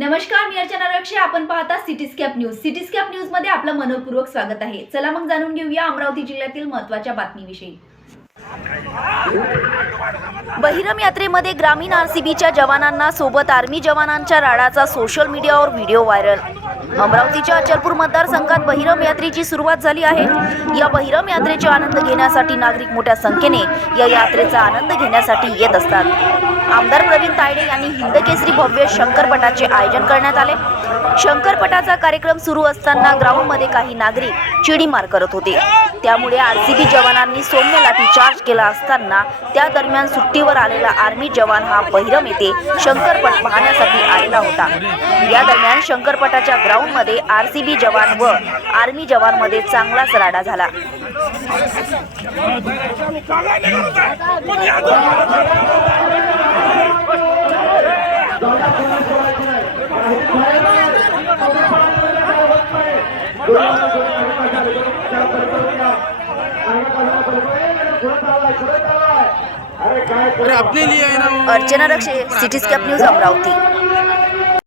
नमस्कार मी अर्चना रक्षे. आपण पाहता सिटीस्कॅप न्यूज सिटीस्कॅप न्यूजमध्ये आपलं मनपूर्वक स्वागत आहे. चला मग जाणून घेऊया अमरावती जिल्ह्यातील महत्त्वाच्या बातमीविषयी. बहिरम यात्रेमध्ये ग्रामीण आरसीबीच्या जवानांना सोबत आर्मी जवानांच्या राडाचा सोशल मीडियावर व्हिडिओ व्हायरल. अमरावतीच्या अचलपूर मतदारसंघात बहिरम यात्रेची सुरुवात झाली आहे. या बहिरम यात्रेचे आनंद घेण्यासाठी नागरिक मोठ्या संख्येने या यात्रेचा आनंद घेण्यासाठी येत असतात. आमदार प्रवीण तायडे यांनी हिंदकेसरी भव्य शंकरपटाचे आयोजन करण्यात आले. शंकरपटाचा कार्यक्रम सुरू असताना ग्राउंडमध्ये काही नागरिक चिडीमार करत होते. त्यामुळे आरसीबी जवानांनी सौम्य लाठीचार्ज केला असताना त्या दरम्यान सुट्टीवर आलेला आर्मी जवान हा बहिरम येथे शंकरपट पाहण्यासाठी आलेला होता. या दरम्यान शंकरपटाच्या ग्राउंडमध्ये बी जवान व आर्मी जवानमध्ये चांगलाच राडा झाला. Archana Rakshe Cityscape news Amravati.